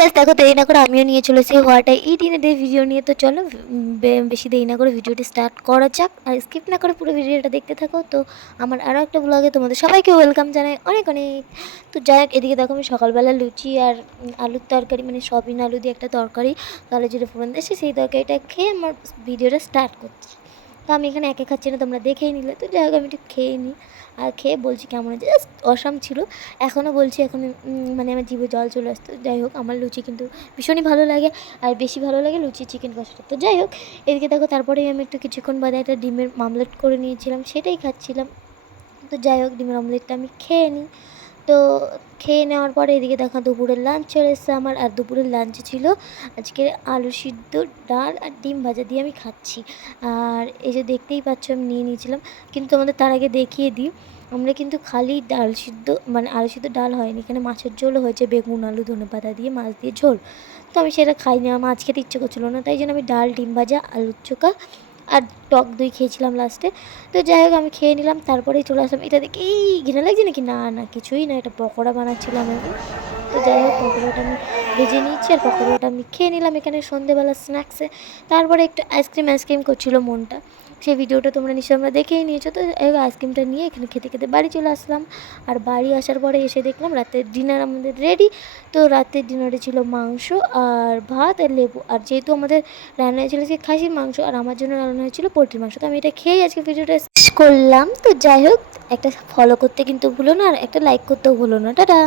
Guys দেখো দেরি না করে আমিও নিয়ে চলেছি হওয়াটাই এই দিনের ভিডিও নিয়ে। তো চলো বেশি দেরি না করে ভিডিওটি স্টার্ট করা যাক, আর স্কিপ না করে পুরো ভিডিওটা দেখতে থাকো। তো আমার আরও একটা ব্লগে তোমাদের সবাইকে ওয়েলকাম জানাই অনেক অনেক। তো যাই হোক, এদিকে দেখো আমি সকালবেলা লুচি আর আলুর তরকারি, মানে সবিন আলু দিয়ে একটা তরকারি তাহলে যেটা ফোড়ন দিয়েছি, সেই তরকারিটা খেয়ে আমার ভিডিওটা স্টার্ট করছি। তো আমি এখানে একে খাচ্ছি না, তোমরা দেখেই নিলে। তো যাই হোক, আমি একটু খেয়ে নিই আর খেয়ে বলছি কেমন হয়েছে। জাস্ট অসাম ছিল, এখনও বলছি, এখন মানে আমার জিভে জল চলে আসতো। যাই হোক, আমার লুচি কিন্তু ভীষণই ভালো লাগে, আর বেশি ভালো লাগে লুচি চিকেন কষাটা। তো যাই হোক, এদিকে দেখো তারপরেই আমি একটু কিছুক্ষণ বাদে একটা ডিমের মামলেট করে নিয়েছিলাম, সেটাই খাচ্ছিলাম। তো যাই হোক, ডিমের অমলেটটা আমি খেয়ে নিই। তো খেয়ে নেওয়ার পরে এদিকে দেখো দুপুরের লাঞ্চ চলে এসেছে আমার, আর দুপুরের লাঞ্চে ছিল আজকে আলু সিদ্ধ, ডাল আর ডিম ভাজা দিয়ে আমি খাচ্ছি। আর এই যে দেখতেই পাচ্ছ আমি নিয়ে নিয়েছিলাম, কিন্তু আমাদের তার আগে দেখিয়ে দিই, আমরা কিন্তু খালি ডাল সিদ্ধ, মানে আলু সিদ্ধ ডাল হয়নি, এখানে মাছের ঝোলও হয়েছে, বেগুন আলু ধনেপাতা দিয়ে মাছ দিয়ে ঝোল। তো আমি সেটা খাইনি, আমার মাছ খেতে ইচ্ছে করছিলো না, তাই জন্য আমি ডাল, ডিম ভাজা, আলুর চোখা আর টক দই খেয়েছিলাম লাস্টে। তো যাই হোক, আমি খেয়ে নিলাম, তারপরেই চলে আসলাম। এটা দেখে এই ঘৃণা লাগছে নাকি, না না কিছুই না, এটা পকোড়া বানাচ্ছিলাম আমি। তো যাই হোক, পকোড়াটা আমি ভেজে নিয়েছি আর পকোড়াটা আমি খেয়ে নিলাম এখানে সন্ধ্যেবেলা স্ন্যাক্সে। তারপরে একটু আইসক্রিম করছিল মনটা, সেই ভিডিওটা তোমরা নিশ্চয়ই আমরা দেখেই নিয়েছো। তো আইসক্রিমটা নিয়ে এখানে খেতে খেতে বাড়ি চলে আসলাম। আর বাড়ি আসার পরে এসে দেখলাম রাতের ডিনার আমাদের রেডি। তো রাতের ডিনারে ছিল মাংস আর ভাত আর লেবু, আর যেহেতু আমাদের রান্না হয়েছিল যে খাসির মাংস, আর আমার জন্য রান্না হয়েছিল পোলট্রির মাংস। তো আমি এটা খেয়েই আজকে ভিডিওটা শেষ করলাম। তো যাই হোক, একটা ফলো করতে কিন্তু ভুলো না, আর একটা লাইক করতেও ভুলো না। টাটা।